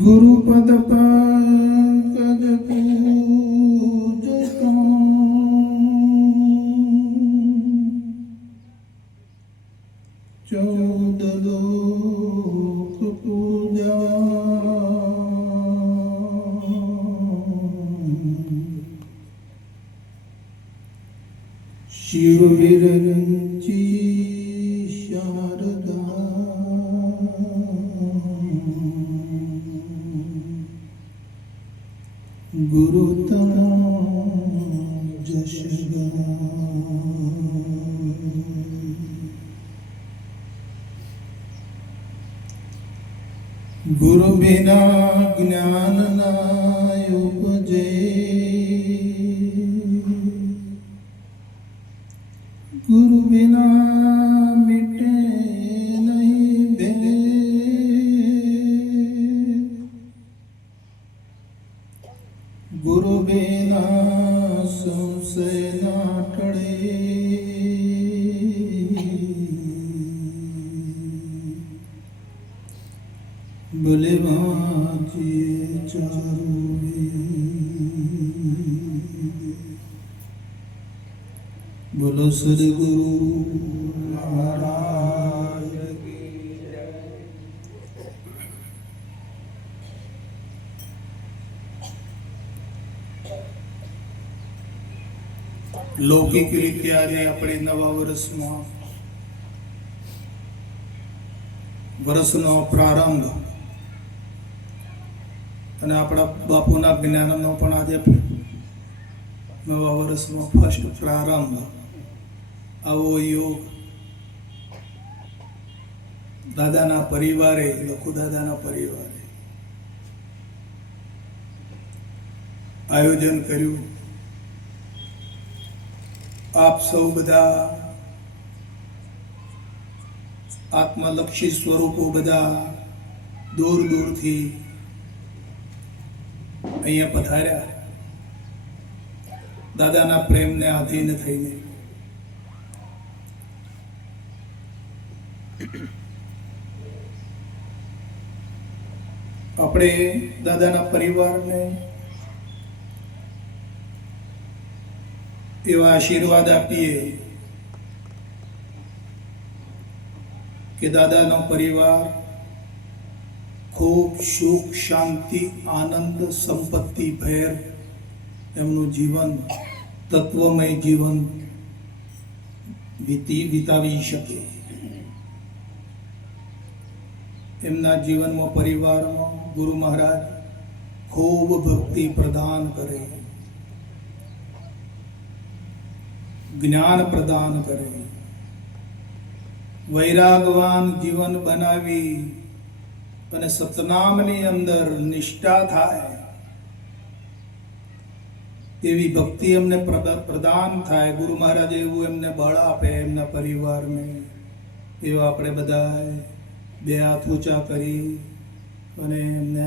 गुरुपद पंकज पूजता चौदह लोक पूजा शिव विरंची शारदा गुरुतना जश गुरु बिना ज्ञान न उपजे गुरु बिना मिटे नहीं भेद गुरु बिना संशय न टळे भले वाचे चारू बोलो सदगुरु महाराज की जय। लौकिक रीते આજે આપણે નવા વર્ષમાં વર્ષનો પ્રારંભ અને આપણા બાપુના જ્ઞાનનો પણ આજે નવા વર્ષનો ફર્સ્ટ પ્રારંભ આવો યોગ દાદાના પરિવારે લોકો દાદાના પરિવારે આયોજન કર્યું। આપ સૌ બધા આત્મલક્ષી સ્વરૂપો બધા દૂર દૂરથી અહીંયા પધાર્યા દાદાના પ્રેમને આધીન થઈને। આપણે દાદાના પરિવારને એવા આશીર્વાદ આપીએ કે દાદાનો પરિવાર ખૂબ સુખ શાંતિ આનંદ સંપત્તિ ભેર એમનું જીવન તત્વમય જીવન વિતાવી શકે। એમના જીવનમાં પરિવારમાં ગુરુ મહારાજ ખૂબ ભક્તિ પ્રદાન કરે જ્ઞાન પ્રદાન કરે વૈરાગવાન જીવન બનાવી અને સતનામની અંદર નિષ્ઠા થાય એવી ભક્તિ એમને પ્રદાન થાય। ગુરુ મહારાજ એવું એમને બળ આપે એમના પરિવારને। એવા આપણે બધા બે હાથ ઊંચા કરી અને એમને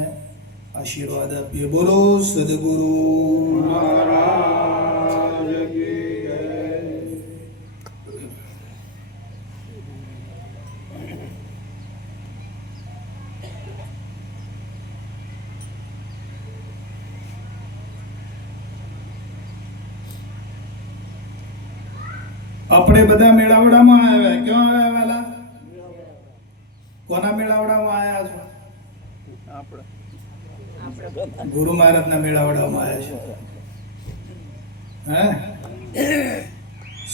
આશીર્વાદ આપીએ। બોલો સદગુરુ મહારાજ કી જય। આપણે બધા મેળાવડામાં આવ્યા ક્યાં આવ્યા વાલા કોના મેળાવડામાં આવ્યા છો આપણે ગુરુ મહારાજના મેળાવડામાં આવ્યા છો હે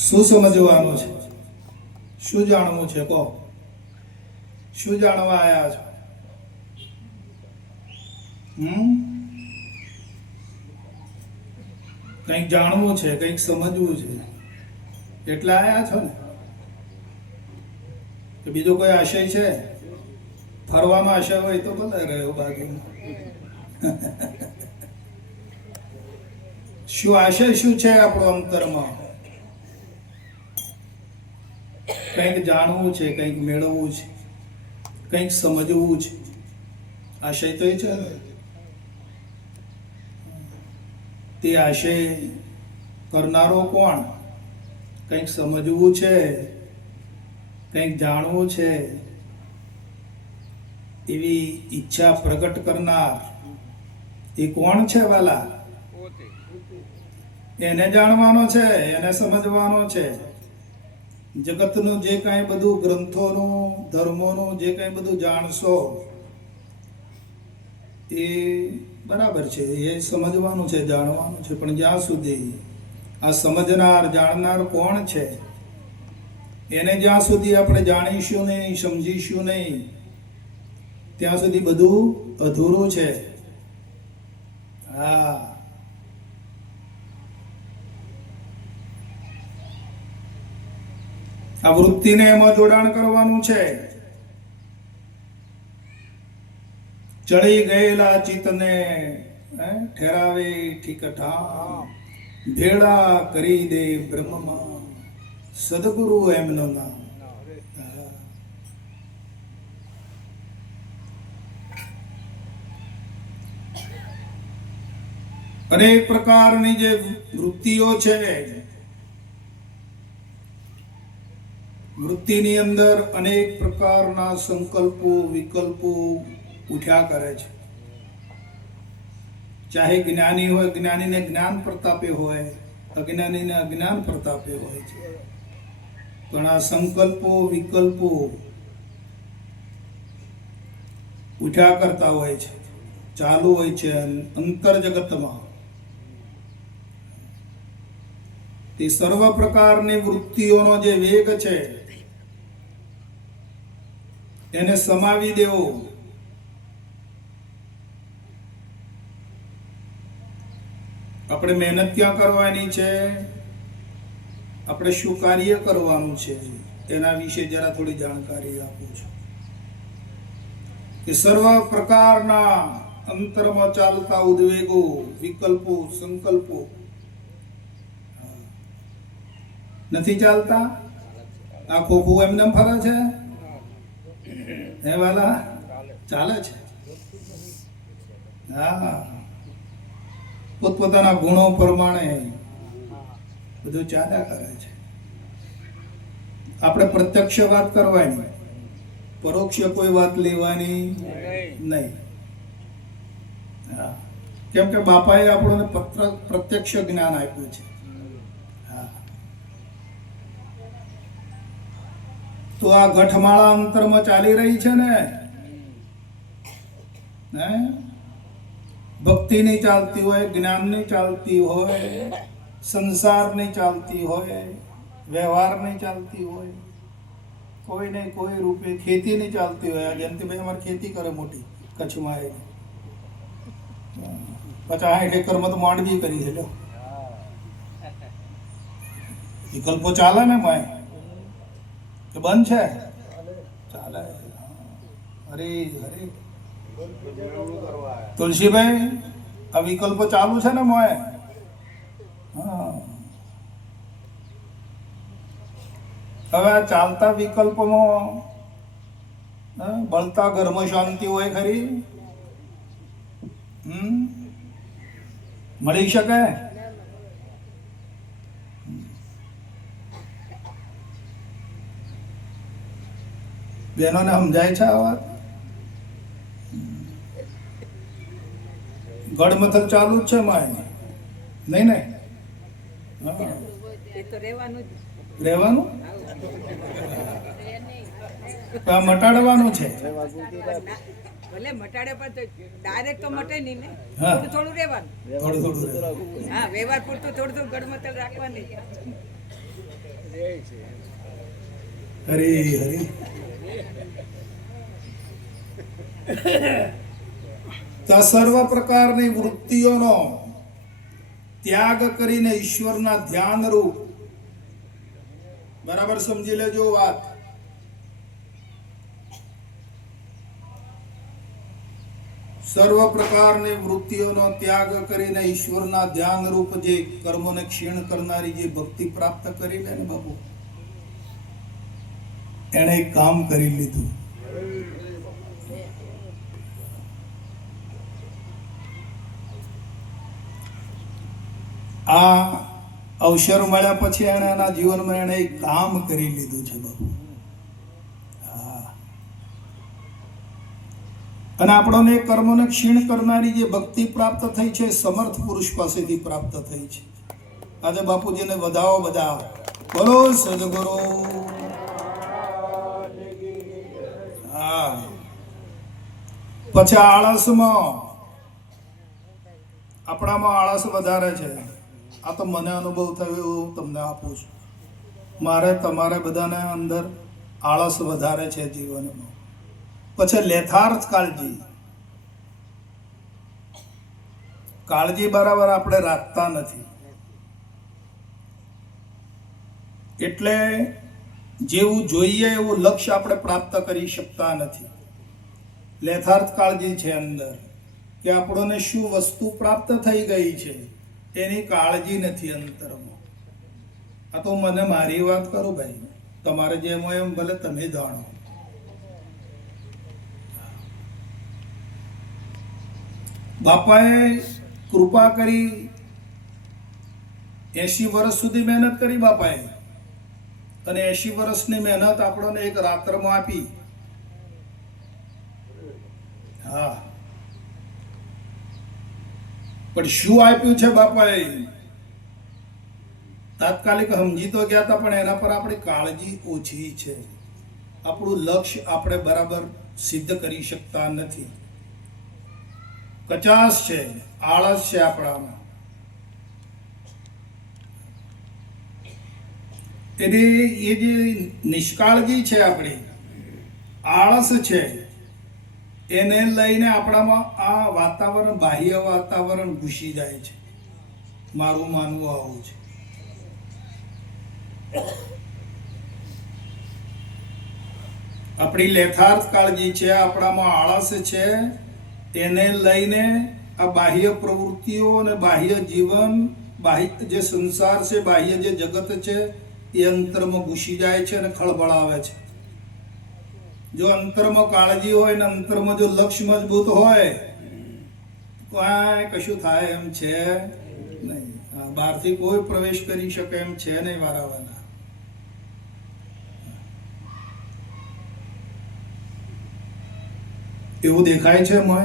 શું સમજવાનું છે? શું જાણવું છે? કહો, શું જાણવા આવ્યા છો? કંઈક જાણવું છે, કંઈક સમજવું છે એટલે આવ્યા છો ને? કે બીજો કોઈ આશય છે? ફરવાનો આશય હોય તો ભલે રહ્યો, બાકી શું આશય શું છે આપણો અંતરમાં? કંઈક જાણવું છે, કંઈક મેળવવું છે, કંઈક સમજવું છે. આશય તો એ છે ને. તે આશય કરનારો કોણ? કંઈક સમજવું છે, કંઈક જાણવું છે એવી ઈચ્છા પ્રગટ કરનાર એ કોણ છે વાલા? એને જાણવાનો છે, એને સમજવાનો છે. જગતનું જે કાંઈ બધું ગ્રંથોનું, ધર્મોનું જે કાંઈ બધું જાણશો એ બરાબર છે, એ સમજવાનું છે, જાણવાનું છે. પણ જ્યાં સુધી આ સમજનાર, જાણનાર કોણ છે એને જ્યાં સુધી આપણે જાણીશું નહીં, સમજીશું નહીં, ત્યાં સુધી બધું અધૂરું છે. હા, આ વૃત્તિને એમાં જોડાણ કરવાનું છે. ચડી ગયેલા ચિત્તને ઠેરાવે ઠીકઠાક, ભેળા કરી દે બ્રહ્મમાં, સદગુરુ એમનું નામ. અનેક પ્રકારની જે વૃત્તિઓ છે, વૃત્તિની અંદર અનેક પ્રકારના સંકલ્પો, વિકલ્પો ઉઠ્યા કરે છે. ચાહે જ્ઞાની હોય, જ્ઞાનીને જ્ઞાન પ્રતાપે હોય, અજ્ઞાનીને અજ્ઞાન પ્રતાપે હોય છે. પણ આ સંકલ્પો, વિકલ્પો ઉઠ્યા કરતા હોય છે, ચાલુ હોય છે અંતર જગતમાં. તે સર્વ પ્રકારની વૃત્તિઓનો જે વેગ છે એને સમાવી દેવો. આપણે મહેનત ક્યાં કરવાની છે, આપણે શું કાર્ય કરવાનું છે એના વિશે જરા થોડી જાણકારી આપું છું. કે સર્વ પ્રકારના અંતરમાં ચાલતા ઉદ્વેગો, વિકલ્પો, સંકલ્પો નથી ચાલતા. આ ખોખું એમને ફરે છે એ વાલા? ચાલે છે. હા, પોતપોતાના ગુણો પ્રમાણે બધું ચાલ્યા કરે છે. આપણે પ્રત્યક્ષ વાત કરવાની, પરોક્ષ કોઈ વાત લેવાની નહીં. હા, કેમ કે બાપાએ આપણને પ્રત્યક્ષ જ્ઞાન આપ્યું છે. તો આ ગઠમાળા અંતરમાં ચાલી રહી છે ને, ભક્તિની ચાલતી હોય, જ્ઞાનની ચાલતી હોય, સંસારની ચાલતી હોય, વ્યવહારની ચાલતી હોય, કોઈ ને કોઈ રૂપે ખેતીની ચાલતી હોય. આ જયંતિભાઈ અમારે ખેતી કરે મોટી કચ્છમાં. એ 50-60 એકરમાં તો માંડવી કરી છે. વિકલ્પો ચાલે ને માય કે બંધ છે? ચાલે. હરે હરે તુલસીભાઈ, આ વિકલ્પો ચાલુ છે ને મોય? હા. હવે આ ચાલતા વિકલ્પમાં બળતા ઘરમાં શાંતિ હોય ખરી? મળી શકે? બહેનોને સમજાય છે આ વાત? ગડમથલ ચાલુ જ છે માય, નહીં ને? રહેવાનું મટાડવાનું છે. ભલે મટાડે પણ ડાયરેક્ટ તો મટે નહીં ને, થોડું થોડું રહેવાનું. થોડું થોડું. હા, વ્યવહાર પૂરતું થોડું થોડું ગડમથલ રાખવાની. હરે હરે. તો આ સર્વ પ્રકારની વૃત્તિઓનો ત્યાગ કરીને ઈશ્વરના ધ્યાન રૂપ, બરાબર સમજી લેજો વાત. સર્વ પ્રકારની વૃત્તિઓનો ત્યાગ કરીને ઈશ્વરના ધ્યાન રૂપ જે કર્મોને ક્ષીણ કરનારી જે ભક્તિ પ્રાપ્ત કરી લે ને બાપુ, એને એક કામ કરી લીધું. આ અવસર મળ્યા પછી એને એના જીવનમાં એને એક કામ કરી લીધું છે બાપુ. અને આપણને કર્મોને ક્ષીણ કરનારી જે ભક્તિ પ્રાપ્ત થઈ છે, સમર્થ પુરુષ પાસેથી પ્રાપ્ત થઈ છે. આજે બાપુજીને વધાવો બધા. બોલો સદગુરુ. હા. પછી આળસમાં, આપણામાં આળસ વધારે છે. આ તો મને અનુભવ થયો એવું તમને આપું છું. મારે તમારે બધાને અંદર આળસ વધારે છે જીવનમાં. પછી લેથાર્થ કાળજી, કાળજી બરાબર આપણે રાખતા નથી. એટલે જેવું જોઈએ એવું લક્ષ્ય આપણે પ્રાપ્ત કરી શકતા નથી. લેથાર્થ કાળજી છે અંદર, કે આપણને શું વસ્તુ પ્રાપ્ત થઈ ગઈ છે એની કાળજી નથી અંતરમાં. આ તો મને મારી વાત કરું ભાઈ, તમારે જેમ હોય એમ ભલે તમે જાણો. બાપાએ કૃપા કરી 80 વર્ષ સુધી મહેનત કરી બાપાએ, અને 80 વર્ષની મહેનત આપણને એક રાત્રમાં આપી. હા, પણ શું આપ્યું છે બાપાએ? તાત્કાલિક સમજી તો ગયા હતા, પણ એના પર આપણી કાળજી ઓછી છે. આપણું લક્ષ્ય આપણે બરાબર સિદ્ધ કરી શકતા નથી. કચાશ છે, આળસ છે આપણામાં. એટલે એ જે નિષ્કાળજી છે આપણી, આળસ છે, એને લઈને આપણામાં આ વાતાવરણ, બાહ્ય વાતાવરણ ઘૂસી જાય છે. મારું માનવું આવું છે. આપણી લેથાર્થ કાળજી છે, આપણામાં આળસ છે, એને લઈને આ બાહ્ય પ્રવૃત્તિઓ અને બાહ્ય જીવન, બાહ્ય જે સંસાર છે, બાહ્ય જે જગત છે એ અંતરમાં ઘૂસી જાય છે અને ખળબળાવે છે. જો અંતરમાં કાળજી હોય ને અંતરમાં જો લક્ષ્ય મજબૂત હોય, કાંઈ કશું થાય એમ છે નહીં. બહારથી કોઈ પ્રવેશ કરી શકે એમ છે નહીં વારાવાના. એવું દેખાય છે મય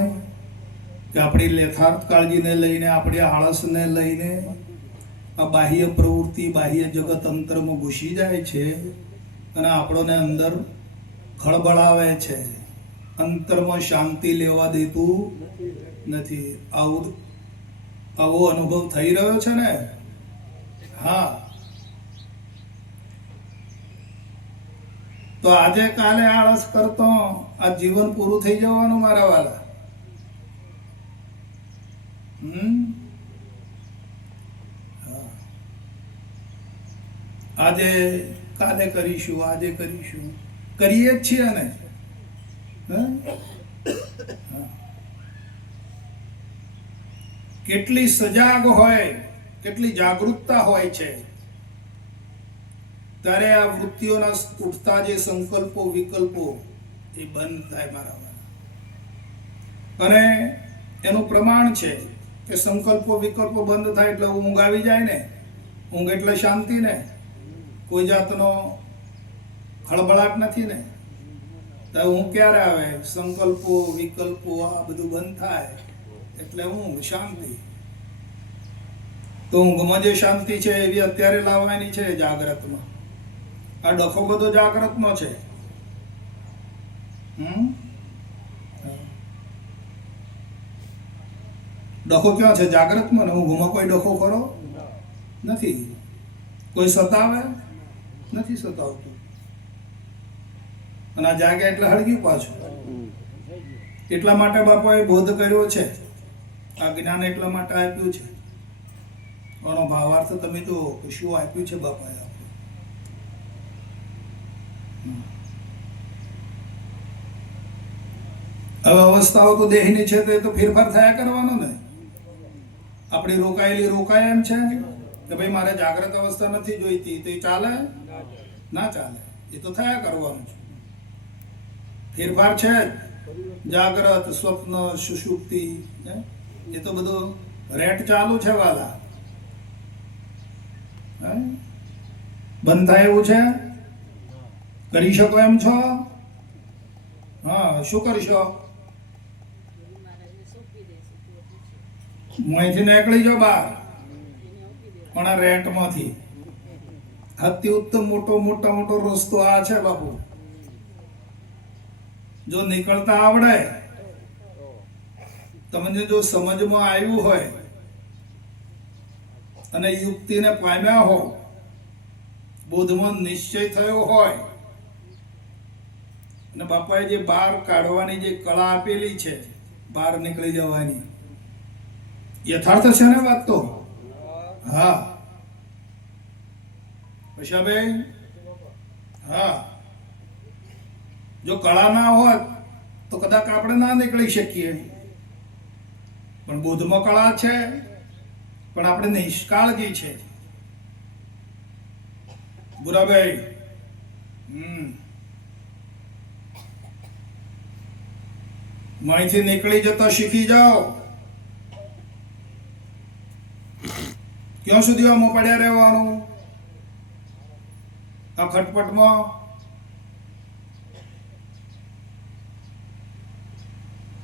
કે આપણી લેથાર્થ કાળજીને લઈને, આપણી આળસને લઈને આ બાહ્ય પ્રવૃત્તિ, બાહ્ય જગત અંતરમાં ઘૂસી જાય છે અને આપણને અંદર ખળબળાવે છે, અંતરમાં શાંતિ લેવા દેતું નથી. આવો અનુભવ થઈ રહ્યો છે ને? હા. તો આજે કાલે આળસ કરતો આ જીવન પૂરું થઈ જવાનું મારા વાલા. આજે કાલે કરીશું, આજે કરીશું, કરીએ જ છીએ ને. કેટલી સજાગ હોય, કેટલી જાગૃતતા હોય છે ત્યારે આ વૃત્તિઓના ઉઠતા જે સંકલ્પો, વિકલ્પો એ બંધ થાય મારા વાલા. અને એનું પ્રમાણ છે કે સંકલ્પો, વિકલ્પો બંધ થાય એટલે ઊંઘ આવી જાય ને. ઊંઘ એટલે શાંતિ ને, કોઈ જાતનો ખળબળાટ નથી ને. તો ઊંઘ ક્યારે આવે? સંકલ્પો, વિકલ્પો આ બધું બંધ થાય એટલે ઊંઘ, શાંતિ. તો ઊંઘમાં જે શાંતિ છે એવી અત્યારે લાવવાની છે જાગ્રતમાં. આ ડખો બધો જાગ્રતનો છે. ડખો ક્યાં છે? જાગ્રતમાં ને. ઊંઘમાં કોઈ ડખો ખરો નથી. કોઈ સતાવે નથી સતાવતું. અને આ જાગ્યા એટલે હળગ્યું પાછું. એટલા માટે બાપાએ બોધ કર્યો છે, આ જ્ઞાન એટલા માટે આપ્યું છે. આનો ભાવાર્થ તમે જો શું આપ્યું છે બાપાએ આપણે. હવે અવસ્થાઓ તો દેહની છે તો ફેરફાર થયા કરવાનો ને. આપણી રોકાયેલી રોકાય એમ છે કે ભાઈ મારે જાગ્રત અવસ્થા નથી જોઈતી, તો એ ચાલે ના ચાલે, એ તો થયા કરવાનું છે. ફેરફાર છે જાગ્રત, સ્વપ્ન, સુષુપ્તિ, એ તો બધું રેટ ચાલુ છે વાલા. બંધ થાય એવું છે? કરી શકો એમ છો? હા, શું કરશો? અહીંથી નીકળી જાઓ બહાર, પણ આ રેન્ટમાંથી. અતિ ઉત્તમ મોટો રસ્તો આ છે બાપુ. જો નીકળતા આવડે, તમને જો સમજમાં આવ્યું હોય અને યુક્તિને પામ્યા હો, બોધમાં નિશ્ચય થયો હોય, અને બાપાએ જે બહાર કાઢવાની જે કળા આપેલી છે, બહાર નીકળી જવાની, યથાર્થ છે ને વાત તો? હા પૈસાભાઈ, હા. જો કળા ના હોત તો કદાચ આપણે ના નીકળી શકીએ, પણ બોધમાં કળા છે, પણ આપણે નિષ્કાળજી છે. બુરાભાઈ, અહીંથી નીકળી જતા શીખી જાઓ. ક્યાં સુધી આમાં પડ્યા રહેવાનું આ ખટપટમાં?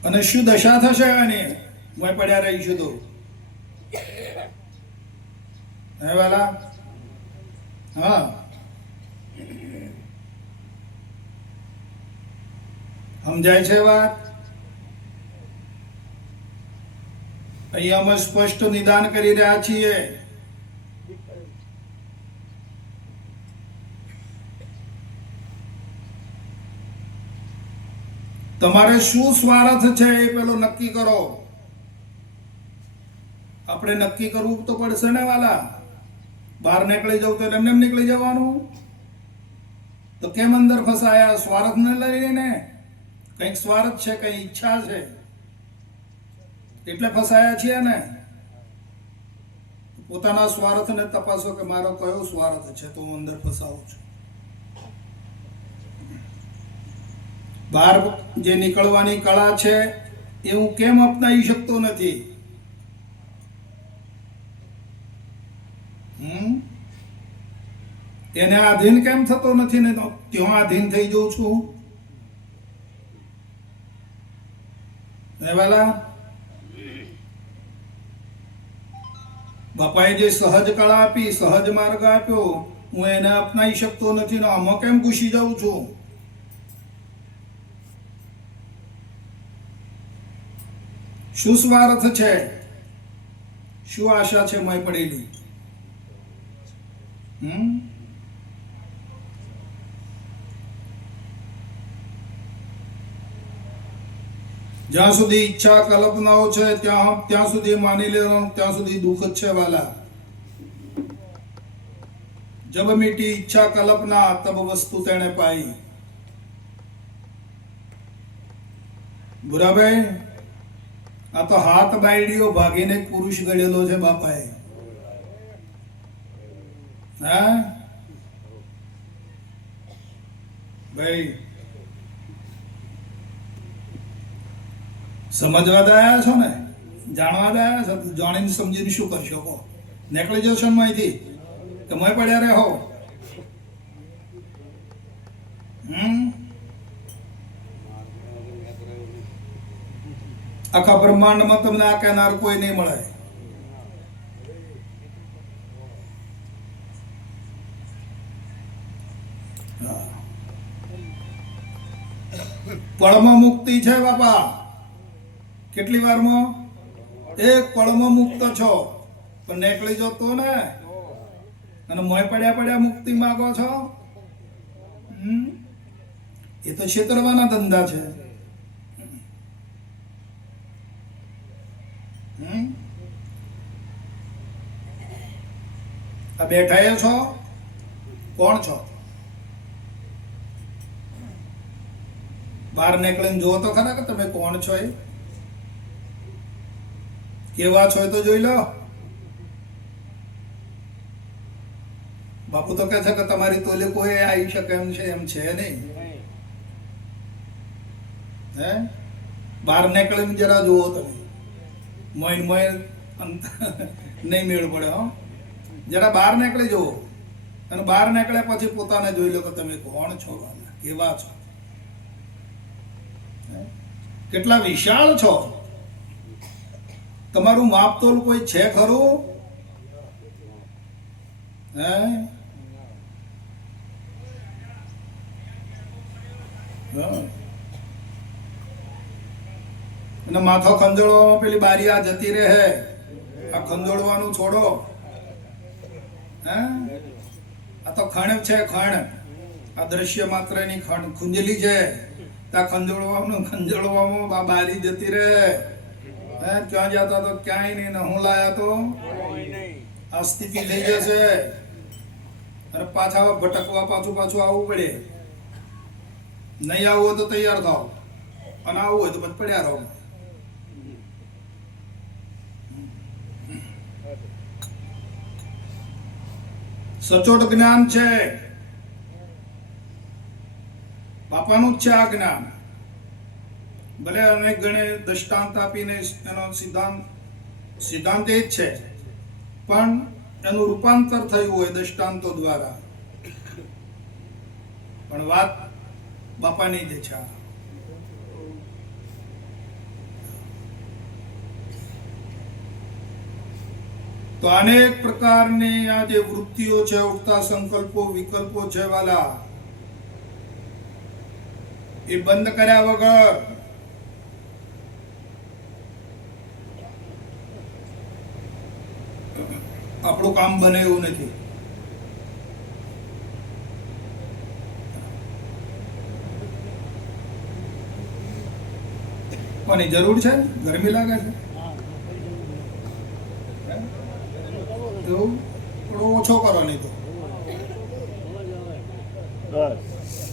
અને શું દશા થશે આની મોય પડ્યા રહીશું તો? હે વાલા? હા, સમજાય છે વાત? અહીંયા અમે સ્પષ્ટ નિદાન કરી રહ્યા છીએ. તમારે શું સ્વાર્થ છે એ પેલો નક્કી કરો. આપણે નક્કી કરવું તો પડશે ને વાલા. બહાર નીકળી જવું તો એમને નીકળી જવાનું, તો કેમ અંદર ફસાયા? સ્વાર્થ ને લઈને, કંઈક સ્વાર્થ છે, કઈ ઈચ્છા છે એટલે ફસાયા છીએ ને. પોતાના સ્વાર્થને તપાસો કે મારો કયો સ્વાર્થ છે તો હું અંદર ફસાવું છું. બહાર જે નીકળવાની કળા છે એ હું કેમ અપનાવી શકતો નથી? એને આધીન કેમ થતો નથી ને ત્યાં આધીન થઈ જઉં છું? વાલા, બાપાએ જે સહજ કળા આપી, સહજ માર્ગ આપ્યો, હું એને અપનાવી શકતો નથી ને આમાં કેમ ઘૂસી જાઉં છું? શું સ્વાર્થ છે? શું આશા છે મય પડેલી? જ્યાં સુધી ઈચ્છા કલ્પનાઓ છે ત્યાં સુધી માની લેવાનું, ત્યાં સુધી દુઃખ જ છે વાલા. જબ મીટી ઈચ્છા કલ્પના તબ વસ્તુ તેણે પાઈ. બુરાભાઈ, આ તો હાથ બાયડીઓ ભાગીને એક પુરુષ ગળેલો છે બાપાએ. હા ભાઈ, સમજવા દયા છો ને, જાણવા દયા છો? જાણીને સમજીને શું કરશો કહો? નીકળી જશો ને અહીંથી કે મય પડ્યા રહે હો? આખા બ્રહ્માંડમાં તમને આ કહેનાર કોઈ નહીં મળે. પળમાં મુક્તિ છે બાપા. કેટલી વારમાં? એક પળમાં મુક્ત છો, પણ નીકળી જતો ને અને મોય પડ્યા પડ્યા મુક્તિ માગો છો? એ તો છેતરવાના ધંધા છે. આ બેઠા એ છો, કોણ છો? બહાર નીકળીને જુઓ તો ખરા કે તમે કોણ છો, એ કેવા છો એ તો જોઈ લો. બાપુ તો કહે છે કે તમારી તોલે કોઈ આવી શકે એમ છે નહીં. હે, બહાર નીકળીને જરા જુઓ તમે, મોય નહીં મેળ પડે. હો, જરા બહાર નીકળી જુઓ, અને બહાર નીકળ્યા પછી પોતાને જોઈ લો કે તમે કોણ છો, કેવા છો, કેટલા વિશાળ છો. તમારું માપતોલ કોઈ છે ખરું? હે, અને માથો ખંજોળવામાં પેલી બારી આ જતી રહે. આ ખંજોળવાનું છોડો. હે, આ તો ખણ છે, ખણ. આ દ્રશ્ય માત્ર ની ખણ ખુંજલી છે. ત્યાં ખંજોળવામાં બારી જતી રહે. હે, ક્યાં જતા તો ક્યાંય નહીં, ને હું લાયા તો આ સ્થિતિ થઈ જશે. અને પાછા ભટકવા પાછું આવવું પડે. નહીં આવવું હોય તો તૈયાર થાવ, અને આવવું હોય તો પછી પડ્યા રહો. સચોટ જ્ઞાન છે, બાપાનું જ છે આ જ્ઞાન. ભલે અનેક ગણે દ્રષ્ટાંત આપીને એનો સિદ્ધાંત એ જ છે, પણ એનું રૂપાંતર થયું હોય દ્રષ્ટાંતો દ્વારા. પણ વાત બાપાની જ છે. તો અનેક પ્રકારની આ જે વૃત્તિઓ છે, ઉગતા સંકલ્પો વિકલ્પો છે વાલા, એ બંધ કર્યા વગર આપણું કામ બને એવું નથી. કોની જરૂર છે? ગરમી લાગે છે? થોડો ઓછો કરો, નહીં તો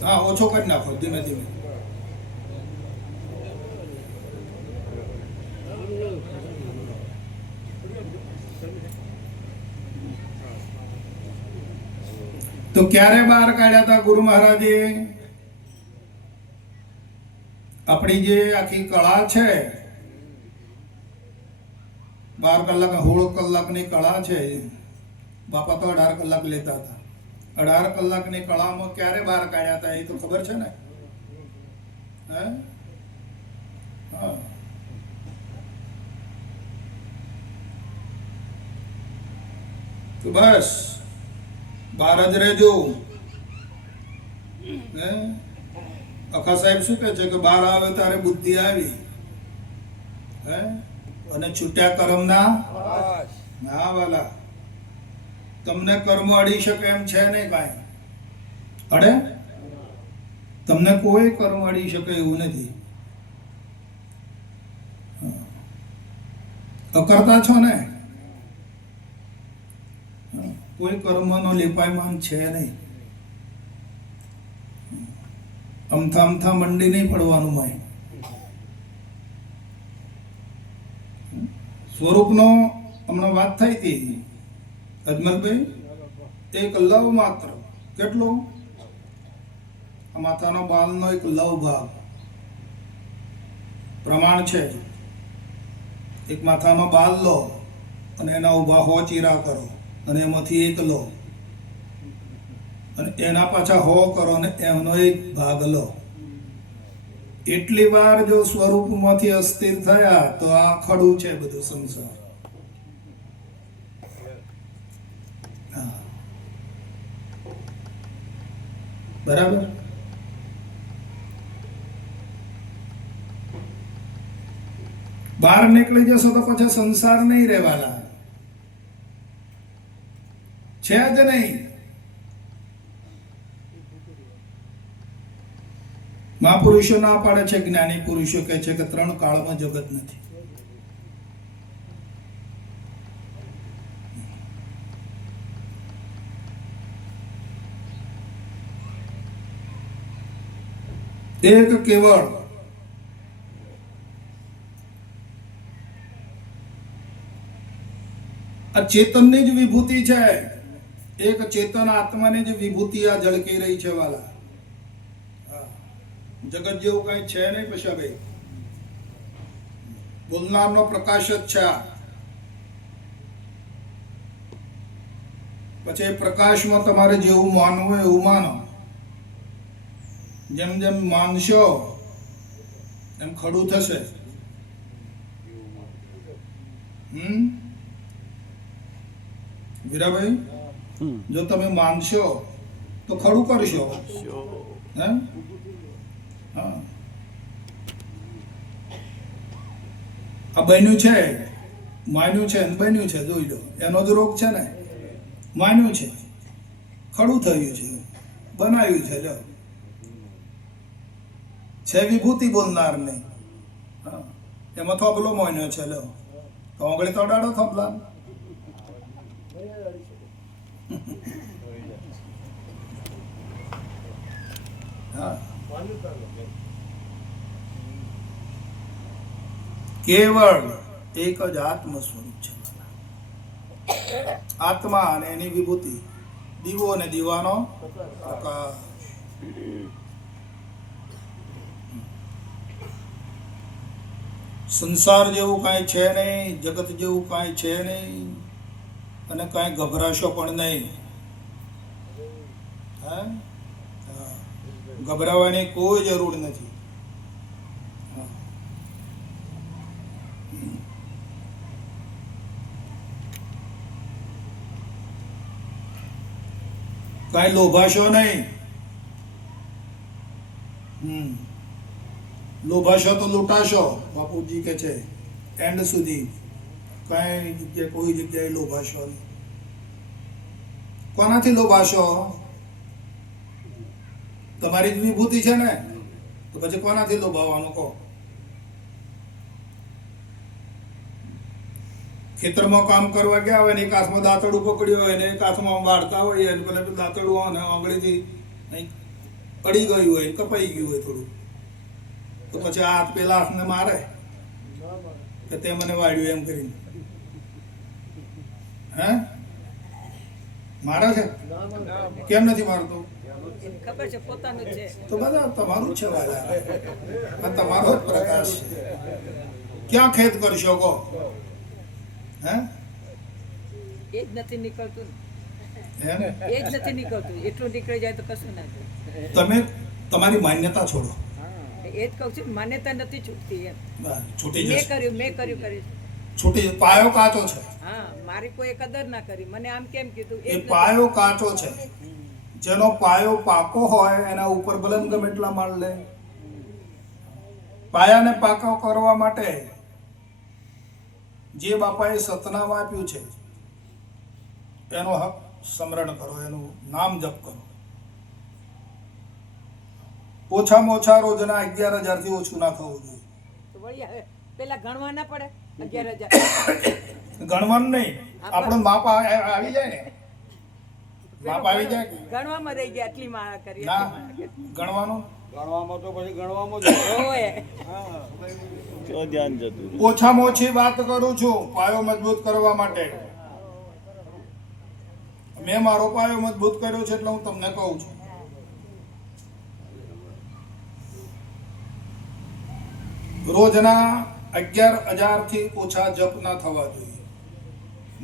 હા ઓછો કરી નાખો ધીમે ધીમે. તો ક્યારે બહાર કાઢ્યા હતા ગુરુ મહારાજે? આપણી જે આખી કળા છે, 12 કલાક 16 કલાકની કળા છે. બાપા તો 18 કલાક લેતા હતા. 18 કલાકની કળામાં ક્યારે બહાર કાઢ્યા હતા એ તો ખબર છે ને? હે, હા. તો બસ બહાર જ રહેજો. હે, અખા સાહેબ શું કહે છે કે બહાર આવે ત્યારે બુદ્ધિ આવી. હે, અને છૂટ્યા કર્મના ના વાલા. તમને કર્મ અડી શકે એમ છે નહીં કાંઈ. અડે? તમને કોઈ કર્મ અડી શકે એવું નથી. અકર્તા છો ને, કોઈ કર્મનો લેપાયમાન છે નહીં. અમથા મંડી નહીં પડવાનું માય. સ્વરૂપનો હમણાં વાત થઈ હતી અજમલભાઈ, એક લવ માત્ર. કેટલો? આ માથાનો બાલનો એક લવ ભાગ પ્રમાણ છે. એક માથાનો બાલ લો અને એના ઉભા 100 ચીરા કરો, અને એમાંથી એક લો, અને એના પાછા 100 કરો, અને એનો એક ભાગ લો. એટલી વાર જો સ્વરૂપમાંથી અસ્થિર થયા તો આ ખડું છે બધું સંસાર. બરાબર? બહાર નીકળી જશો તો પછી સંસાર નહીં રહેવાના. છે જ નહીં. મહાપુરુષો ના પાડે છે, જ્ઞાની પુરુષો કહે છે કે 3 કાળમાં જગત નથી. એક કેવળ આ ચેતનની જ વિભૂતિ છે. એક ચેતન આત્માની જ વિભૂતિ આ ઝળકી રહી છે વાલા. જગત જેવું કઈ છે નહીં પશાભાઈ. બોલનારનો પ્રકાશ જ છે. પછી એ પ્રકાશમાં તમારે જેવું માનવું હોય એવું માનો. જેમ જેમ માનશો એમ ખડું થશે. વીરાભાઈ, જો તમે માનશો તો ખડું કરશો. હે? હા, આ બન્યું છે, માન્યું છે, બન્યું છે. જોઈ લો, એનો જ રોગ છે ને. માન્યું છે, ખડું થયું છે, બનાવ્યું છે. લો, છે વિભૂતિ બોલનાર નહીં. હા, એમાં થોભલો માન્યો છે. લો, તો આંગળી તોડાડો થોભલા. હા, કેવળ એક જ આત્મ સ્વરૂપ છે. આત્મા અને એની વિભૂતિ, દીવો અને દીવાનો પ્રકાશ. સંસાર જેવું કાંઈ છે નહીં, જગત જેવું કાંઈ છે નહીં, અને કાંઈ ગભરાશો પણ નહીં. હા, ગભરાવાની કોઈ જરૂર નથી. કાંઈ લોભાશો નહીં. લોભાશો તો લૂંટાશો. બાપુજી કે છે એન્ડ સુધી કાંઈ જગ્યાએ કોઈ જગ્યાએ લોભાશો નહીં. કોનાથી લોભાશો? તમારી જ વિભૂતિ છે ને, તો પછી કોનાથી લોભાવાનું કહો? ખેતરમાં કામ કરવા ગયા હોય ને એક હાથમાં દાંતડું પકડ્યું હોય ને એક હાથમાં વાળતા હોય ને પેલા દાંતડું અને આંગળીથી પડી ગયું હોય, કપાઈ ગયું હોય થોડું, તો પછી આ હાથ પેલા હાથને મારે કે તે મને વાળ્યું એમ કરીને. હે, મારે છે? કેમ નથી મારતો? ખબર છે પોતાનું છે. તો બધા તમારું જ છે વાલા. આ તમારો જ પ્રકાશ છે. ક્યાં ખેદ કરશો કહો? હે, એ જ નથી નીકળતું. હે ને? એ જ નથી નીકળતું. એટલું નીકળી જાય તો કશું ના થાય. તમે તમારી માન્યતા છોડો. એ જ કહું છું, માન્યતા નથી છૂટતી એમ. છૂટી મેં જશે. કર્યું. છૂટી. પાયો કાચો છે. હા, મારી કોઈ કદર ના કરી. મને આમ કેમ કીધું? એ પાયો કાચો છે. જેનો પાયો પાકો હોય એના ઉપર ભલે ગમે એટલા માળ લે. પાયાને પાકો કરવા માટે જે બાપાએ સતનામ આપ્યું છે એનો હક સ્મરણ કરો, એનું નામ જપ કરો. ઓછામાં ઓછા રોજના 11,000 થી ઓછું ના થવું જોઈએ. તો વળી હવે પેલા ગણવા ના પડે 11,000? ગણવાનું નહીં, આપણું માપ આવી જાય ને. માપ આવી જાય. ગણવામાં રહી ગયા. આટલી માં કરી ના, ગણવાનું. ગણવામાં તો પછી ગણવામાં જ હોય. તો ધ્યાન જતું ઓછામાં ઓછી વાત કરું છું પાયો મજબૂત કરવા માટે. મેં મારો પાયો મજબૂત કર્યો છે એટલે હું તમને કહું છું. રોજના 11,000 થી ઓછા જપ ના થવા જોઈએ.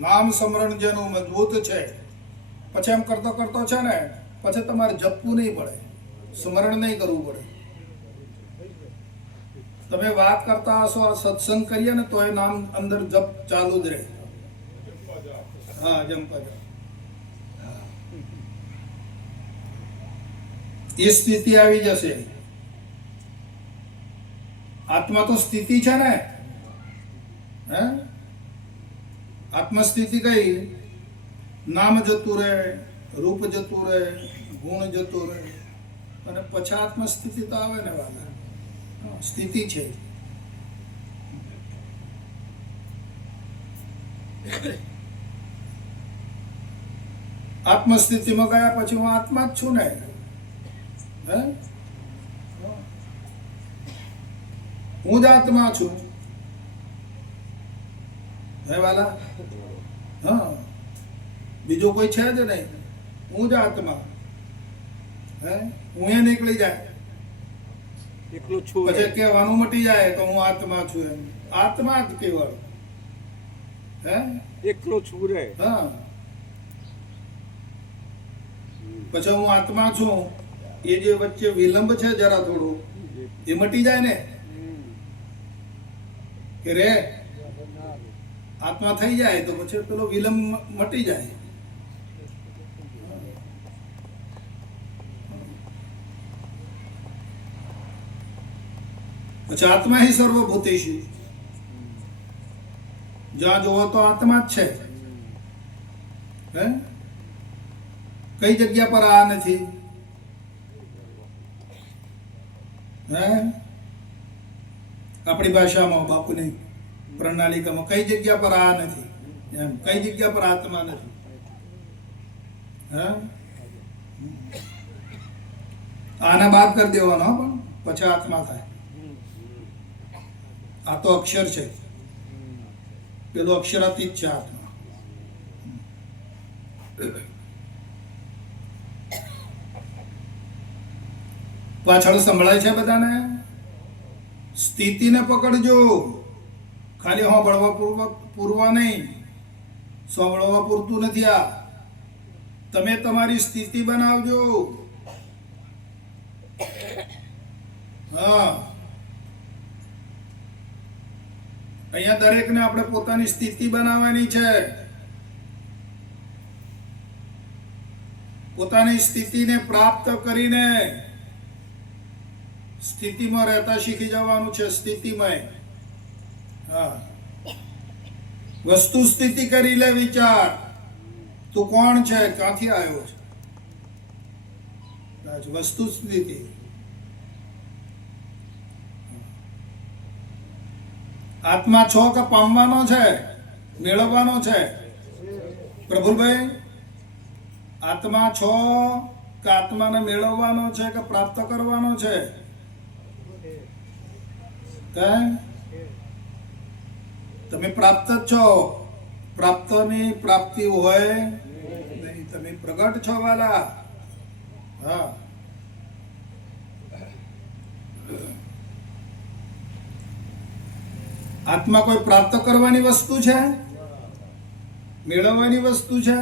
નામ સ્મરણ જેનું મજબૂત છે, પછી એમ કરતો કરતો છે ને, પછી તમારે જપવું નહીં પડે, સ્મરણ નહીં કરવું પડે. તમે વાત કરતા હશો, સત્સંગ કરીએ ને તો એ નામ અંદર જપ ચાલુ જ રહે. હા, જમપા જાઓ. એ સ્થિતિ આવી જશે. આત્મા તો સ્થિતિ છે ને. હે, આત્મસ્થિતિ કઈ? નામ જતું રહે, રૂપ જતું રહે, ગુણ જતું રહે, અને પછી આત્મસ્થિતિ તો આવે ને વાલા. સ્થિતિ છે. આત્મસ્થિતિમાં ગયા પછી હું આત્મા જ છું ને. હે? હું જ આત્મા છું. હે વાલા? હા, બીજો કોઈ છે જ નહીં. હું જ આત્મા. હે? હું એ નીકળી જાય એકલું છું પછી કહેવાનું મટી જાય કે હું આત્મા છું એમ. આત્મા જ કેવળ. હે? એકલો છું રે. હા, પછી હું આત્મા છું એ જે વચ્ચે વિલંબ છે જરા થોડું એ મટી જાય ને કે રે આત્મા થઈ જાય તો પછી પેલો વિલંબ મટી જાય. પછી આત્મા હિ સર્વભૂતેષુ. જ્યાં જોવો તો આત્મા જ છે. હે? કઈ જગ્યા પર આ નથી? હે? આપણી ભાષામાં બાપુની પ્રણાલિકામાં કઈ જગ્યા પર આ નથી? એમ કઈ જગ્યા પર આત્મા નથી? હે? આને બાદ કરી દેવાનો પણ પછી આત્મા થાય. આ તો અક્ષર છે, પેલો અક્ષરાતીત છે આત્મા. પાછળ સંભળાય છે બધાને? સ્થિતિને પકડજો, ખાલી સાંભળવા પૂરવા નહીં. સાંભળવા પૂરતું નથી આ. તમે તમારી સ્થિતિ બનાવજો. હા, અહીંયા દરેકને આપણે પોતાની સ્થિતિ બનાવવાની છે. પોતાની સ્થિતિને પ્રાપ્ત કરીને સ્થિતિમાં રહેતા શીખી જવાનું છે. સ્થિતિમય. હા, વસ્તુ સ્થિતિ કરી લે. વિચાર, તું કોણ છે, ક્યાંથી આવ્યો છે? વસ્તુ સ્થિતિ. આત્મા છો કે પામવાનો છે, મેળવવાનો છે? પ્રભુભાઈ, આત્મા છો કે આત્માને મેળવવાનો છે કે પ્રાપ્ત કરવાનો છે? તમે પ્રાપ્ત જ છો. પ્રાપ્તની પ્રાપ્તિ હોય નહીં. તમે પ્રગટ છો વાલા. હા, આત્મા કોઈ પ્રાપ્ત કરવાની વસ્તુ છે? મેળવવાની વસ્તુ છે?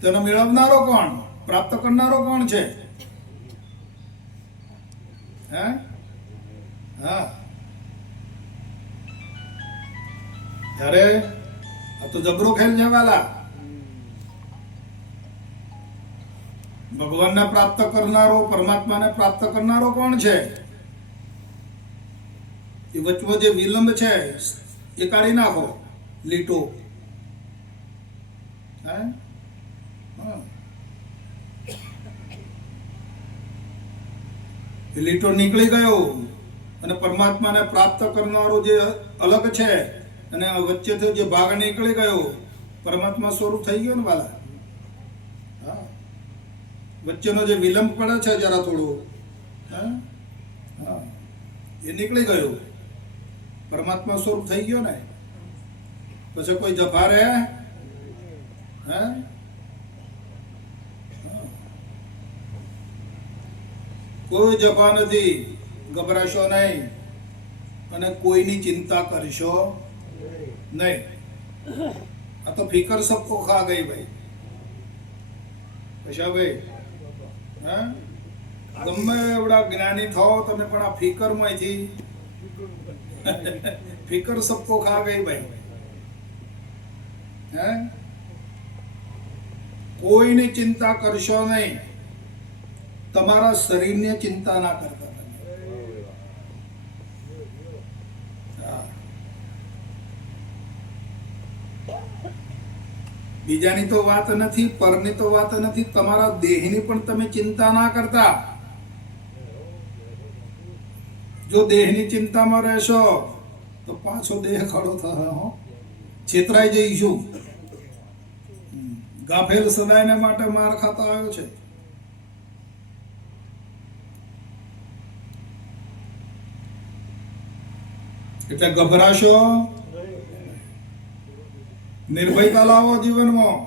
તેનો મેળવનારો કોણ? પ્રાપ્ત કરનારો કોણ છે? હે? હા, ત્યારે આ તો જબરો ખેલ છે વાલા. ભગવાનને પ્રાપ્ત કરનારો, પરમાત્માને પ્રાપ્ત કરનારો કોણ છે? એ વચમાં જે વિલંબ છે એ કાઢી નાખો. લીટો. હે? હા, એ લીટો નીકળી ગયો અને પરમાત્માને પ્રાપ્ત કરનારો જે અલગ છે અને વચ્ચેથી જે ભાગ નીકળી ગયો પરમાત્મા સ્વરૂપ થઈ ગયો ને વાલા. હા, વચ્ચેનો જે વિલંબ પડે છે જરા થોડું, હા, એ નીકળી ગયો. પરમાત્મા સ્વરૂપ થઈ ગયો ને. પછી કોઈ જફા રહે? હે? કોઈ જફા નથી. ગભરાશો નહીં અને કોઈની ચિંતા કરશો નહીં. આ તો ફિકર સબકો ખા ગઈ ભાઈ. પછી ભાઈ, હા, ગમે એવડા જ્ઞાની થાઓ તમે પણ આ ફિકરમાંથી ફિકર સબકો ખા ગઈ ભાઈ. હે? કોઈની ચિંતા કરશો નહીં. તમારા શરીરની ચિંતા ના કરતા. બીજાની તો વાત નથી, પરની તો વાત નથી, તમારા દેહની પણ તમે ચિંતા ના કરતા. જો દેહની ચિંતામાં રહેશો તો પાછો દેહ ખડો થશે, હો, છેતરાઈ જઈશું. ગાફેલ સદાયને માટે માર ખાતો આવ્યો છે. એટલે ગભરાશો, નિર્ભયતા લાવો જીવનમાં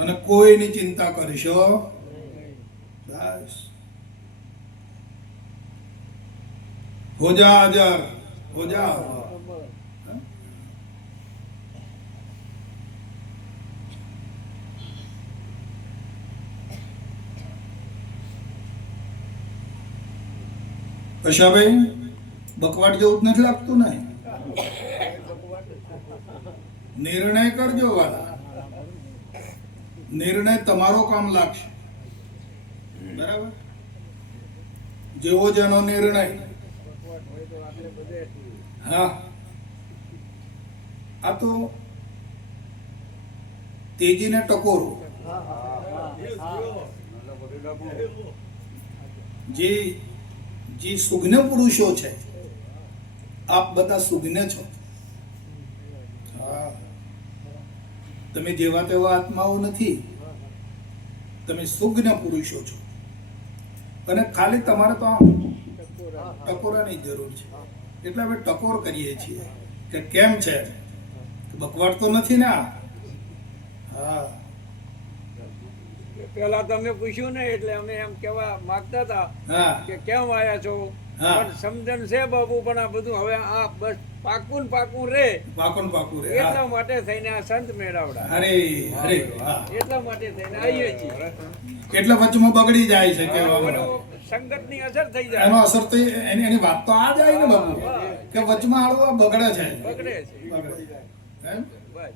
અને કોઈની ચિંતા કરશો બસ. હો જા અજર, હો જા. પશાભાઈ બકવાટ જેવું જ નથી લાગતું ને? નિર્ણય કરજો વાલા, નિર્ણય તમારો કામ લાગશે. બરાબર? જેવો જેનો નિર્ણય. હા, આ તો તેજીને ટકોરો. જે સુજ્ઞ પુરુષો છે, આપ બધા સુજ્ઞ છો. હા, તમે જેવા તેવા આત્માઓ નથી, તમે સુજ્ઞ પુરુષો છો. અને ખાલી તમારે તો આમ ટકોરાની જરૂર છે. એટલે અમે ટકોર કરીએ છીએ કે કેમ છે, બકવાટ તો નથી ને આ? હા, પેલા તમે પૂછ્યું ને એટલે અમે એમ કેવા માંગતા હતા હા, કે કેમ આયા છો, હા. પણ સમજણ છે બાબુ, પણ આ બધું હવે આ બસ પાકું ને પાકું રે પાકું રે. એટલા હા. માટે થઈને આ સંત મેળાવડા, અરે અરે વાહ. એટલા માટે થઈને આવીએ છીએ. એટલે વચમાં બગડી જાય છે કહેવામાં. સંગત ની અસર થઈ એનો જાય, અસર તો એની વાત તો આ જાય ને બાપુ, કે વચમાં આળવા બગડે છે. બગડે છે. બગડે. એમ? બસ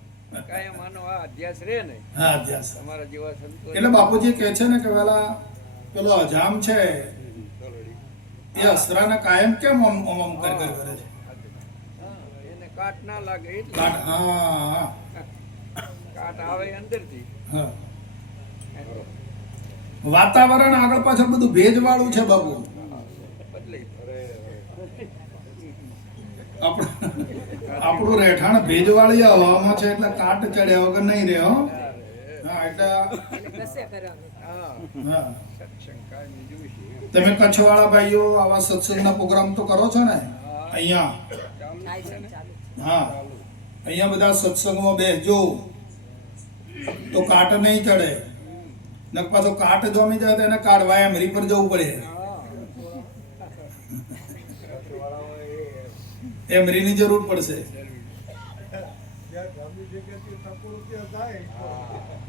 કાયમ આનો આ અધ્યાસ રે ને હા, અભ્યાસ. તમારા જેવા સંતો. એટલે બાપુજી કહે છે ને કે પેલા પેલો અજામ છે એ અસરાને કાયમ કેમ ઓમ કરે છે? હા, એને કાટ ના લાગે એટલે. કાટ. હા, કાટ આવે અંદરથી. હા. વાતાવરણ આગળ પાછળ બધું ભેજવાળું છે બાપુ. બદલે આપણું રહેઠાણ ભેજવાળી હવામાં છે એટલે કાટ ચડ્યા વગર નહીં રહે, હો. હા, એટલે કશે કરવાનું. હા, હા. સત્સંગ કાયમી જોઈશે. તમે કચ્છવાળા ભાઈઓ આવા સત્સંગના પ્રોગ્રામ તો કરો છો ને અહીંયા? થાય છે ને, ચાલુ. હા, અહીંયા બધા સત્સંગમાં બેસજો તો કાટ નહીં ચડે. ને પાછો કાટ જમી જાય તો એને કાઢવા એમરી પર જવું પડે. એમરીની જરૂર પડશે.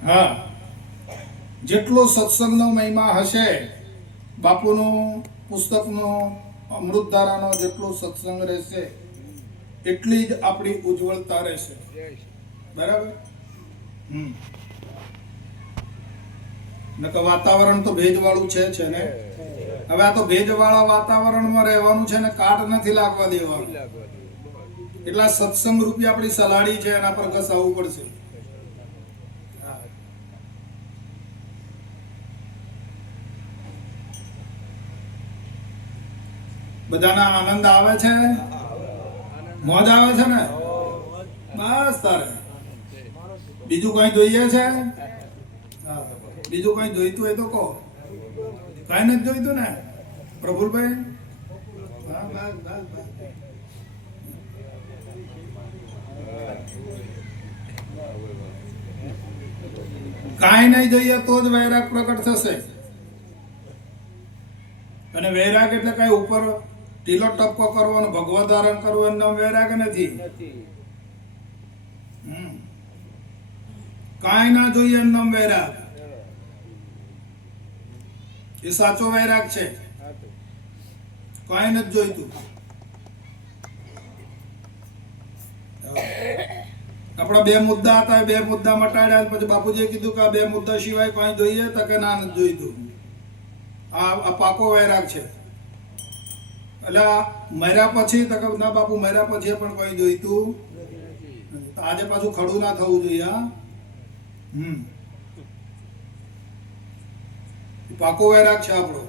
હા, જેટલો સત્સંગનો મહિમા હશે, બાપુનું પુસ્તકનો અમૃતધારાનો જેટલો સત્સંગ રહેશે એટલી જ આપણી ઉજ્જવળતા રહેશે. બરાબર? નકર વાતાવરણ તો ભેજવાળું છે ને. હવે આ તો ભેજવાળા વાતાવરણમાં રહેવાનું છે ને, કાટ નથી લાગવા દેવાનું. એટલા સત્સંગ રૂપી આપણી સલાડી છે, એના પર ઘસાવવું પડશે. બધાના આનંદ આવે છે, મોજ આવે છે ને? બસ તારે બીજું કઈ જોઈએ છે? હા, બીજું કઈ જોઈતું હોય તો કહો. કઈ નથી જોઈતું ને પ્રફુલભાઈ? હા, બસ બસ બસ. કાંઈ નહીં જોઈએ તો જ વૈરાગ પ્રગટ થશે. અને વૈરાગ એટલે કઈ ઉપર ટીલો ટપકો કરવાનો, ભગવા ધારણ કરવું એનું નામ વૈરાગ નથી. કાંઈ ના જોઈએ એનું નામ વૈરાગ. એ સાચો વૈરાગ છે. કાંઈ નથી જોઈતું. આપણા બે મુદ્દા હતા, બે મુદ્દા મટાડ્યા. પછી બાપુજીએ કીધું કે આ બે મુદ્દા સિવાય કાંઈ જોઈએ? તો કે ના, નથી જોઈતું. આ પાકો વૈરાગ છે. એટલે મર્યા પછી તો કે ના બાપુ, મર્યા પછી પણ કોઈ જોઈતું આજે પાછું ખડું ના થવું જોઈએ. હા, પાકો વૈરાગ છે આપણો.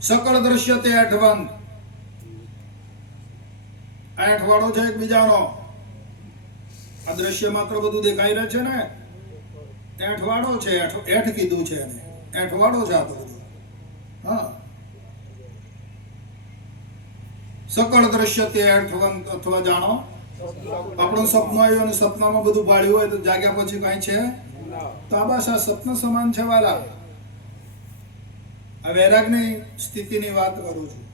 સકળ દ્રશ્ય તે અઠવંત, આ અઠવાડો છે એકબીજાનો. આ દ્રશ્ય માત્ર બધું દેખાઈ રહ્યું છે ને, એ અઠવાડો છે. એઠ કીધું છે એને, અઠવાડો છે આ તો બધું. હા, સકળ દ્રશ્ય તે અઠવંત અથવા જાણો. આપણું સપનું આવ્યું અને સપનામાં બધું ભાડ્યું હોય તો જાગ્યા પછી કઈ છે તો આ બસ આ સપન સમાન છે વાલા. આ વૈરાગની સ્થિતિની વાત કરું છું.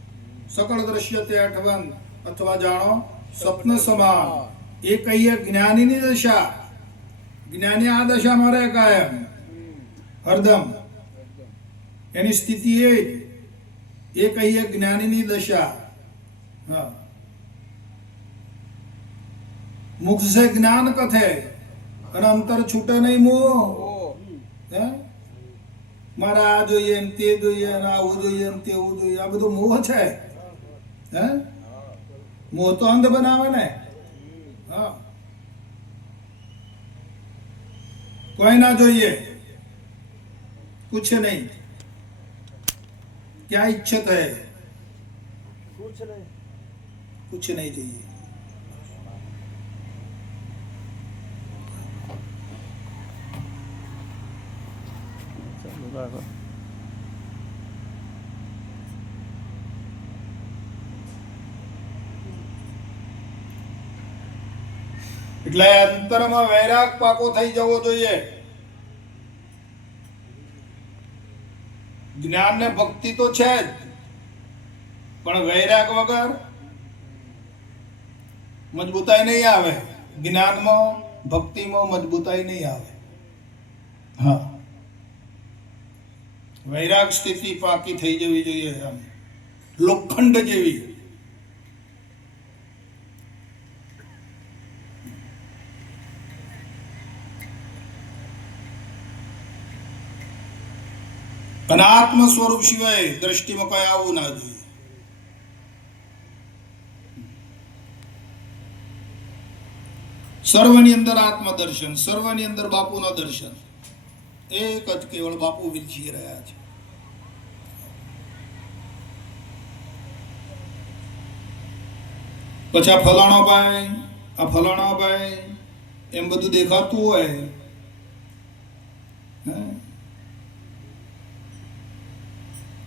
સકળ દ્રશ્ય તે અઠવંત અથવા જાણો સ્વપ્ન સમાન. એ કહીએ જ્ઞાનીની દશા. જ્ઞાની આ દશામાં રહે કાયમ, હરદમ. એની સ્થિતિ એ કહીએ જ્ઞાનીની દશા. હા, મુખ સે જ્ઞાન કથે અને અંતર છૂટે નહીં મોહ. હે, મારે આ જોઈએ ને તે જોઈએ ને આવું જોઈએ ને તેવું જોઈએ, આ બધું મોહ છે. હે, મોહ તો અંધ બનાવે ને. હા, કોઈ ના જોઈએ, कुछ नहीं, क्या इच्छत है, कुछ नहीं चाहिए. એટલે અંતરમાં વૈરાગ પાકો થઈ જવો જોઈએ. જ્ઞાન ને ભક્તિ તો છે જ, પણ વૈરાગ વગર મજબૂતાઈ નહીં આવે. જ્ઞાનમાં ભક્તિમાં મજબૂતાઈ નહીં આવે. હા, વૈરાગ સ્થિતિ પાકી થઈ જવી જોઈએ, આમ લોખંડ જેવી. અને આત્મ સ્વરૂપ સિવાય દ્રષ્ટિમાં કઈ આવવું ના જોઈએ. સર્વની અંદર આત્મદર્શન, સર્વની અંદર બાપુના દર્શન. એક જ કેવળ બાપુ વિરચી રહ્યા છે. પછી આ ફલાણો ભાઈ એમ બધું દેખાતું હોય,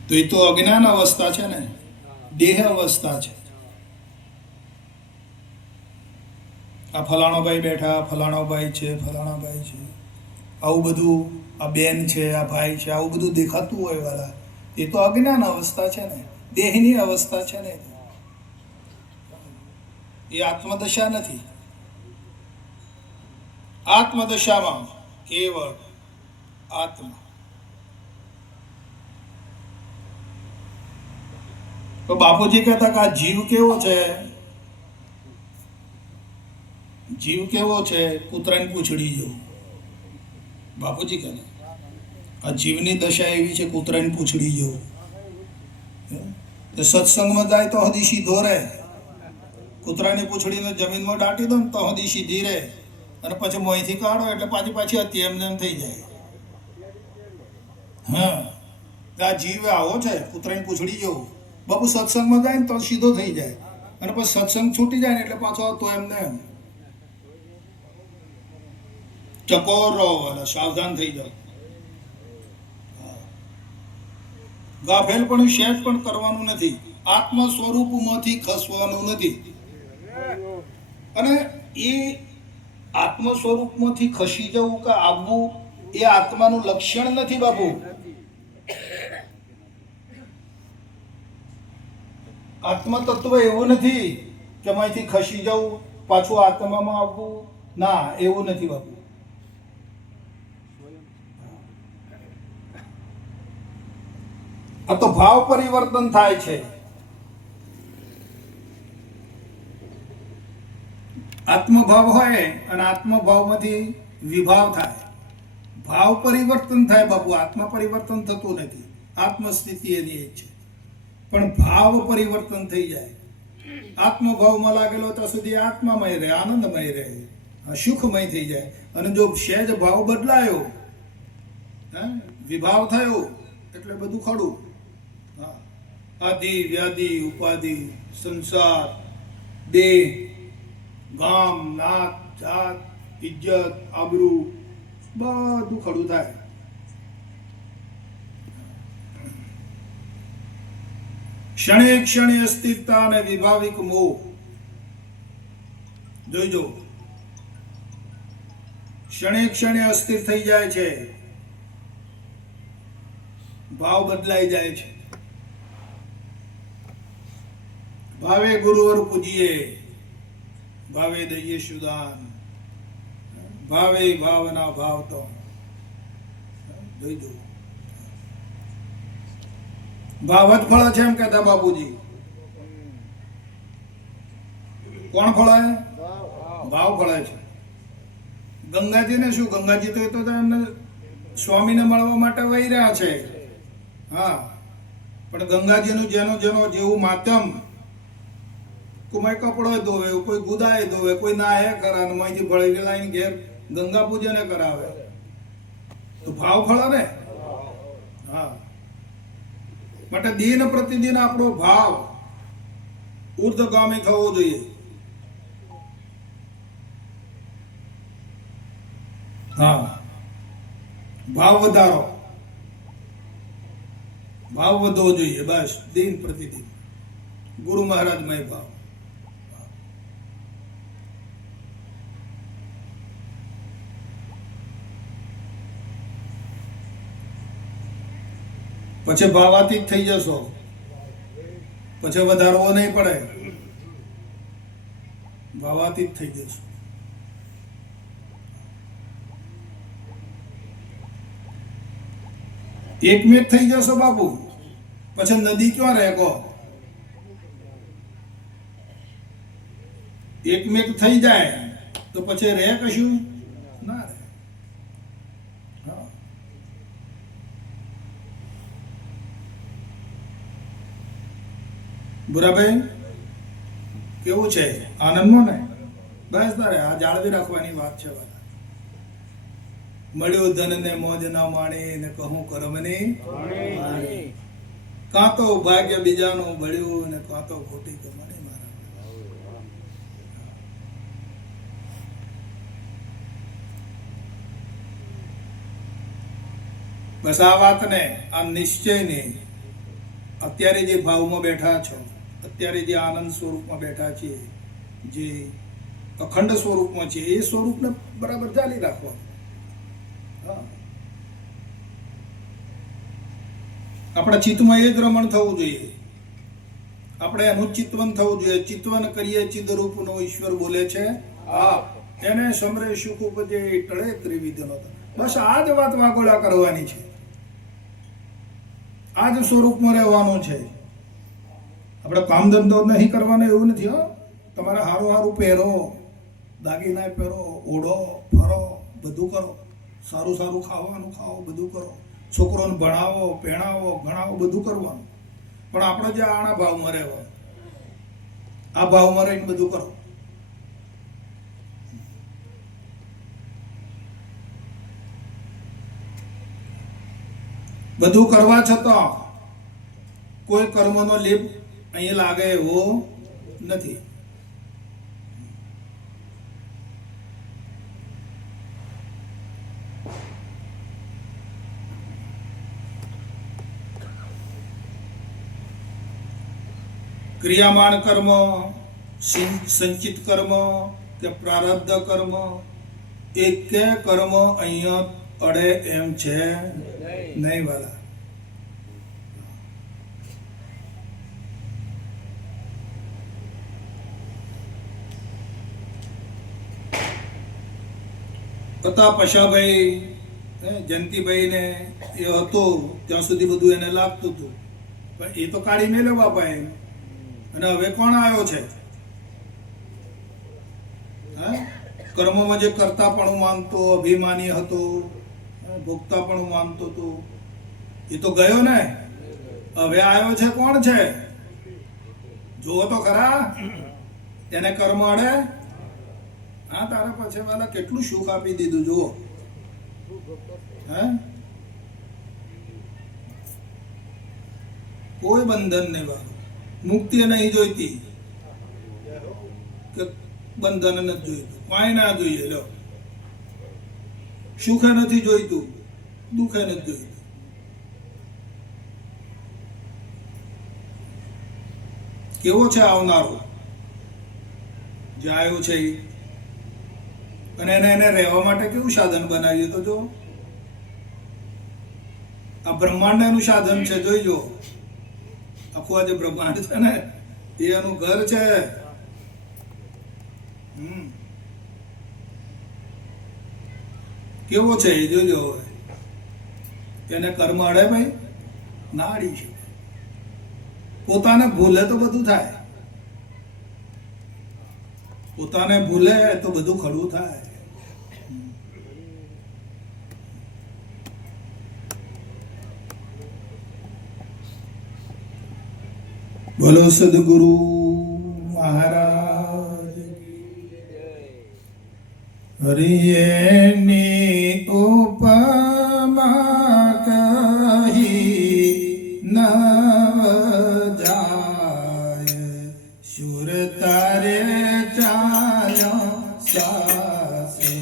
તો એ તો અજ્ઞાન અવસ્થા છે ને, દેહ અવસ્થા છે. આ ફલાણો ભાઈ બેઠા, ફલાણો ભાઈ છે, આવું બધું, આ બેન છે, આ ભાઈ છે, આવું બધું દેખાતું હોય વાલા, એ તો અજ્ઞાન અવસ્થા છે ને, દેહની અવસ્થા છે ને. એ આત્મદશા નથી. આત્મદશામાં કેવળ આત્મા. તો બાપુજી કહેતા કે આ જીવ કેવો છે? જીવ કેવો છે? કૂતરાની પૂંછડી જેવો. બાપુજી કહે આ જીવની દશા એવી છે, કૂતરાની પૂંછડી જેવો. સત્સંગમાં જાય તો હદી સીધો રહે. કૂતરાની પૂંછડીને જમીનમાં દાટી દો ને તો હદી સીધી રહે, અને પછી મોંથી કાઢો એટલે પાછી હતી એમને એમ થઈ જાય. હા, આ જીવ આવો છે, કૂતરાની પૂંછડી જેવો. બાપુ સત્સંગમાં જાય ને તો સીધો થઈ જાય, અને પછી સત્સંગ છૂટી જાય ને એટલે પાછો તો એમને એમ. ચકોર રહો અને સાવધાન થઈ જાઓ. ગાફેલ પણ શેક પણ કરવાનું નથી. આત્મ સ્વરૂપમાંથી ખસવાનું નથી. અને એ આત્મ સ્વરૂપમાંથી ખસી જવું કે આવવું એ આત્માનું લક્ષણ નથી બાપુ. આત્મા તત્વ એવું નથી કે અહીંથી ખસી જવું પાછું આત્મામાં આવવું. ના, એવું નથી બાપુ. આ તો ભાવ પરિવર્તન થાય છે. આત્મભાવ હોય અને આત્મભાવમાંથી વિભાવ થાય, ભાવ પરિવર્તન થાય બાપુ. આત્મા પરિવર્તન થતું નથી. આત્મસ્થિતિ એની જ છે, પણ ભાવ પરિવર્તન થઈ જાય. આત્મભાવમાં લાગેલો ત્યાં સુધી આત્મામય રહે, આનંદમય રહે, સુખમય થઈ જાય. અને જો સહેજ ભાવ બદલાયો, વિભાવ થયો, એટલે બધું ખડું. આદિ વ્યાધિ ઉપાધિ સંસાર દેહ ગામ નાત જાત ઇજ્જત આબરૂ બધું ખડું થાય. ક્ષણે ક્ષણે અસ્થિરતા અને વિભાવિક મોહ જોઈજો. ક્ષણે ક્ષણે અસ્થિર થઈ જાય છે, ભાવ બદલાઈ જાય છે. ભાવે ગુરુવર પૂજીએ, ભાવે દઈએ સુદાન, ભાવે ભાવના ભાવ તો જોઈજો. ભાવ જ ફળે છે એમ કહેતા બાપુજી. કોણ ફળે? ભાવ ફળે છે. ગંગાજીને શું? ગંગાજી તો એમને સ્વામીને મળવા માટે વહી રહ્યા છે. હા, પણ ગંગાજીનું જેનો જેનો જેવું માધ્યમ, કોઈ કપડો ધોવે, કોઈ ગુદાય ધોવે, કોઈ નાહે કરે, અને માહિતી ભળી લાઈને ઘેર ગંગા પૂજને કરાવે, તો ભાવ ફળે ને. હા, માટે દિન પ્રતિદિન આપણો ભાવ ઉર્ધગામી થવો જોઈએ. હા, ભાવ વધારો, ભાવ વધવો જોઈએ. બસ દિન પ્રતિદિન ગુરુ મહારાજમય ભાવ. પછી ભાવાતીત થઈ જશો, પછી વધારવો નહીં પડે, ભાવાતીત થઈ જશો. એકમેક થઈ જશો બાપુ, પછી નદી ક્યાં રહે કહો? એકમેક થઈ જાય તો પછી રહે કશું ના રહે. બુરાભાઈ કેવું છે? આનંદમાં ને? બસ તારે આ જાળવી રાખવાની વાત છે. મળ્યો ધન ને મોજ ના માણી ને કહું કરમની વાણી. કાં તો ભાગ્ય બીજાનું બળ્યું ને કાં તો ખોટી કમાણી મારા. બસ આ વાતને, આ નિશ્ચયને, અત્યારે જે ભાવમાં બેઠા છો, અત્યારે જે આનંદ સ્વરૂપમાં બેઠા છીએ, જે અખંડ સ્વરૂપમાં છે, એ સ્વરૂપને બરાબર ચાલી રાખવાનું. આપણા ચિત્તમાં એ જ રમણ થવું જોઈએ. આપણે એનું ચિત્વન થવું જોઈએ. ચિત્વન કરીએ ચિદરૂપનો ઈશ્વર બોલે છે આ, એને સમરે સુખ ઉપજે ટળે ત્રિવિધનો. બસ આ જ વાત વાગોળા કરવાની છે, આ જ સ્વરૂપમાં રહેવાનું છે. આપણે કામ ધંધો નહીં કરવાનો એવું નથી. હો, તમારે સારું સારું પહેરો, દાગીના પહેરો, ઓઢો, ફરો, બધું કરો. સારું સારું ખાવાનું ખાઓ, બધું કરો. છોકરોને ભણાવો, પહેણાવો, ભણાવો, બધું કરવાનું. પણ આપણે જે આના ભાવમાં રહેવા, આ ભાવમાં રહીને બધું કરો. બધું કરવા છતાં કોઈ કર્મનો લેપ અહીં લાગે એવો નથી. ક્રિયામાન કર્મ, સંચિત કર્મ કે પ્રારબ્ધ કર્મ, એક કર્મ અહીંયા અડે એમ છે નહીં વાલા. હતા પશાભાઈ, જયંતિભાઈ ને એ હતો ત્યાં સુધી બધું એને લાગતું હતું, પણ એ તો કાઢી મેલ્યો બાપા એમ. અને હવે કોણ આવ્યો છે? કર્મમાં જે કરતા પણ માનતો, અભિમાની હતો, ભોગતા પણ માનતો હતો, એ તો ગયો ને. હવે આવ્યો છે કોણ છે? જુઓ તો ખરા એને કર્મ અડે. હા, તારા પછી વાલા કેટલું સુખ આપી દીધું જુઓ. હે, કોઈ બંધન નહીં વાળું. મુક્તિ નહીં જોઈતી કે બંધન નથી જોઈતું, કાંઈ ના જોઈએ. લો, સુખે નથી જોઈતું, દુઃખે નથી જોઈતું. કેવો છે આવનારો જે આવ્યો છે એ? અને એને રહેવા માટે કેવું સાધન બનાવ્યું તો જો. આ બ્રહ્માંડ એનું સાધન છે, જોઈજો. આખું આ જે બ્રહ્માંડ છે ને એ એનું ઘર છે. કેવો છે એ જોજો. એને કર્મ અડે ભાઈ? ના અડી છે. પોતાને ભૂલે તો બધું થાય. પોતાને ભૂલે તો બધું ખડું થાય. બોલો સદગુરુ મહારાજ. હરિયેની ઉપમા કહી નવ જાય, શુર તારે ચાલ્યો સાસરે.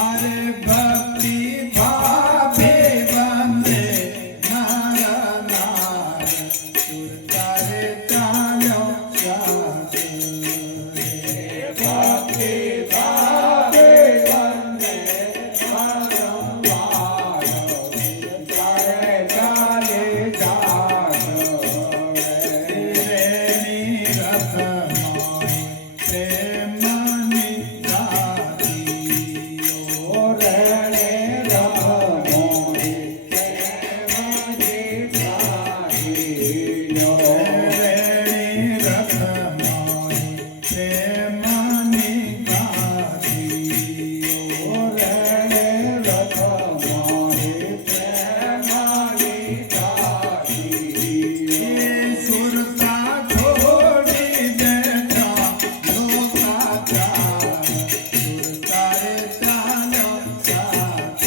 અરે ભક્તિ ભાવે વંદે નાર નાર સુર તારે ચાલ્યો સાથ રેણી રથમાં પ્રેમની ગાદીઓ રેણી રથમાં પ્રેમની ગાદીઓ એ સુરતા છોડી બેઠા લોકાચાર સુર તારે ચાલ્યો સાથ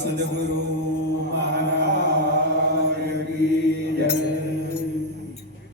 સદગુરુ મહારાજ કી જય.